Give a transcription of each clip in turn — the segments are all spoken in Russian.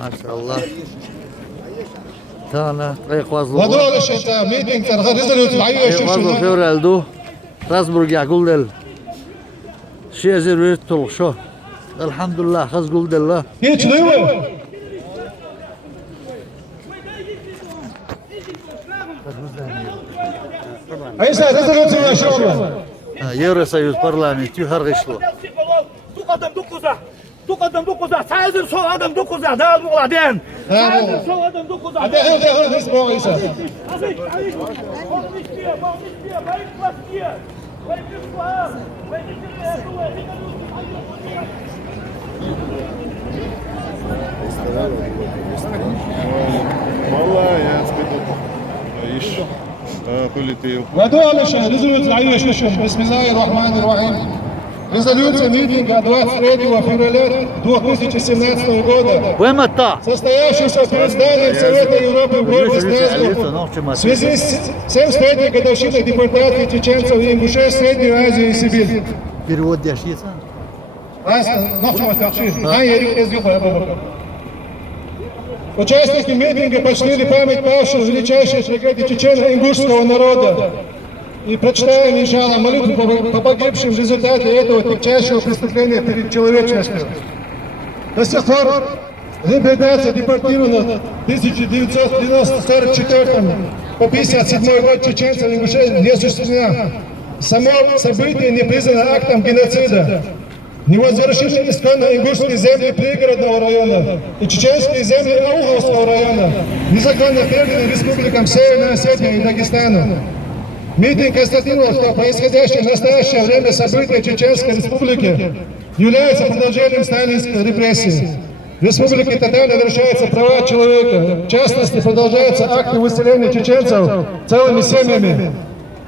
ما شاء الله. تانا طريق وازلو. ودولش انت ميتنج ريزولوت العيش وازلو فيورالدو. راسبورغ يقول دل. شيء زي ريتول شو. الحمد لله خز قول دل. هيك ليه ايسا ريزولوت ما شاء الله. Евросоюз парламенті hargışlı. Tuk adam 9'a. Sadece sol adam 9'a. Dağıl mı ulan? Sadece sol adam 9'a. هذا هو اسمه ايسا Abi, Warum nicht hier? Warum nicht hier? Weil ich was hier. Weil ich was haben. Weil ich والله يا سبيدو ايش كل تيو ودولش ريزولوت العيش بسم الله الرحمن الرحيم. Резолюция митинга 23 февраля 2017 года, Вимета. состоявшийся перед зданием Совета Европы в городе Страсбург, в связи с 75-й годовщиной депортации чеченцев и ингушей в Среднюю Азию и Сибирь. Перевод yaşlıysa. Участники митинга почтили память павших в величайшей трагедии чечено-ингушского народа и прочитаем, иншалла, молитву по погибшим в результате этого тягчайшего преступления перед человечностью. До сих пор ликвидация депортированных в 1944 по 1957 год чеченцев и ингушей не осуществлена. Само событие не признано актом геноцида. Не возвращены исконно ингушские земли пригородного района и чеченские земли Ауговского района, незаконно переданы республикам Северной Осетии и Дагестана. Митинг констатировал, что происходящее в настоящее время события Чеченской Республики является продолжением сталинской репрессии. В республике тотально нарушаются права человека. В частности, продолжаются акты выселения чеченцев целыми семьями.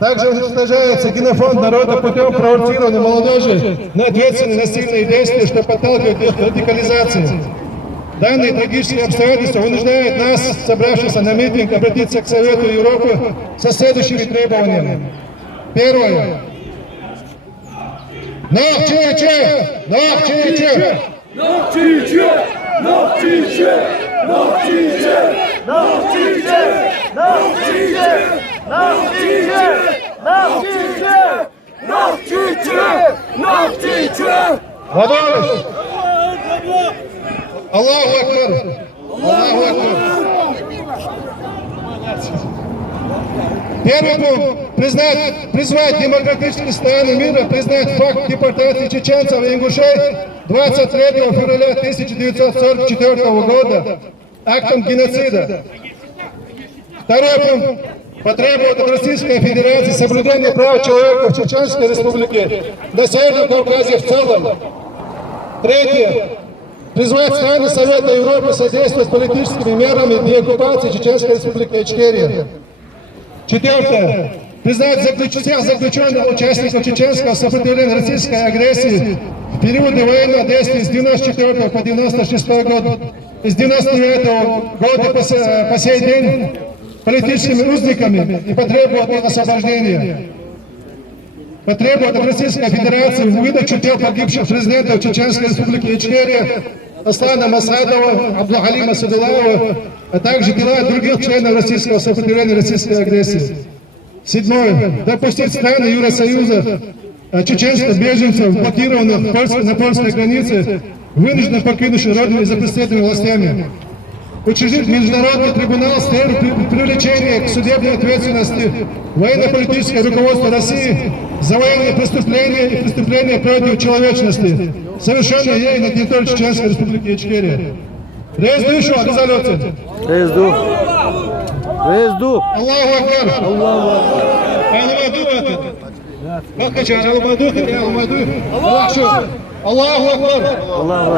Также уничтожается генофонд народа путем провоцирования молодежи на ответственные насильные действия, что подталкивает их к радикализации. Данные трагические обстоятельства вынуждают нас, собравшихся на митинг, обратиться к Совету Европы со следующими требованиями. Первое. Noch Чече! Noch Чече! Noch Чече! Noch Чече! Noch Чече! Noch Чече! Noch Чече! Noch Чече! Noch Чече! Noch Чече! Noch Чече! Водолаз! Аллаху Акбар! Аллаху Акбар! Первый пункт. Призвать демократические страны мира признать факт депортации чеченцев и ингушей 23 февраля 1944 года актом геноцида. Второй пункт. Потребовать от Российской Федерации соблюдения прав человека в Чеченской Республике, на Северном Кавказе в целом. Третье. Призвать страны Совета Европы содействовать политическими мерами деоккупации Чеченской Республики Ичкерия. Четвертое. Признать всех заключенных участников чеченского сопротивления российской агрессии в периоды военных действий с 1994 по 1996 год и с 1999 года по сей день политическими узниками и потребовать их освобождения. Потребовать от Российской Федерации выдачу тел погибших президентов Чеченской Республики Ичкерия Аслана Масадова, Абдулхалима Садулаева, а также дела других членов российского сопротивления российской агрессии. Седьмое. Допустить страны Евросоюза чеченских беженцев, блокированных на польской границе, вынужденно покинувших родину за преследованными властями. Учредить международный трибунал с целью привлечения к судебной ответственности военно-политическое руководство России за военные преступления и преступления против человечности, совершенные ей на территории Чеченской Республики Ичкерия. Резду еще резолюцию. Резду. Резду. Аллаху Акбар. Аллаху Акбар. Аллаху Акбар. Allahu Akbar. Аллаху Акбар.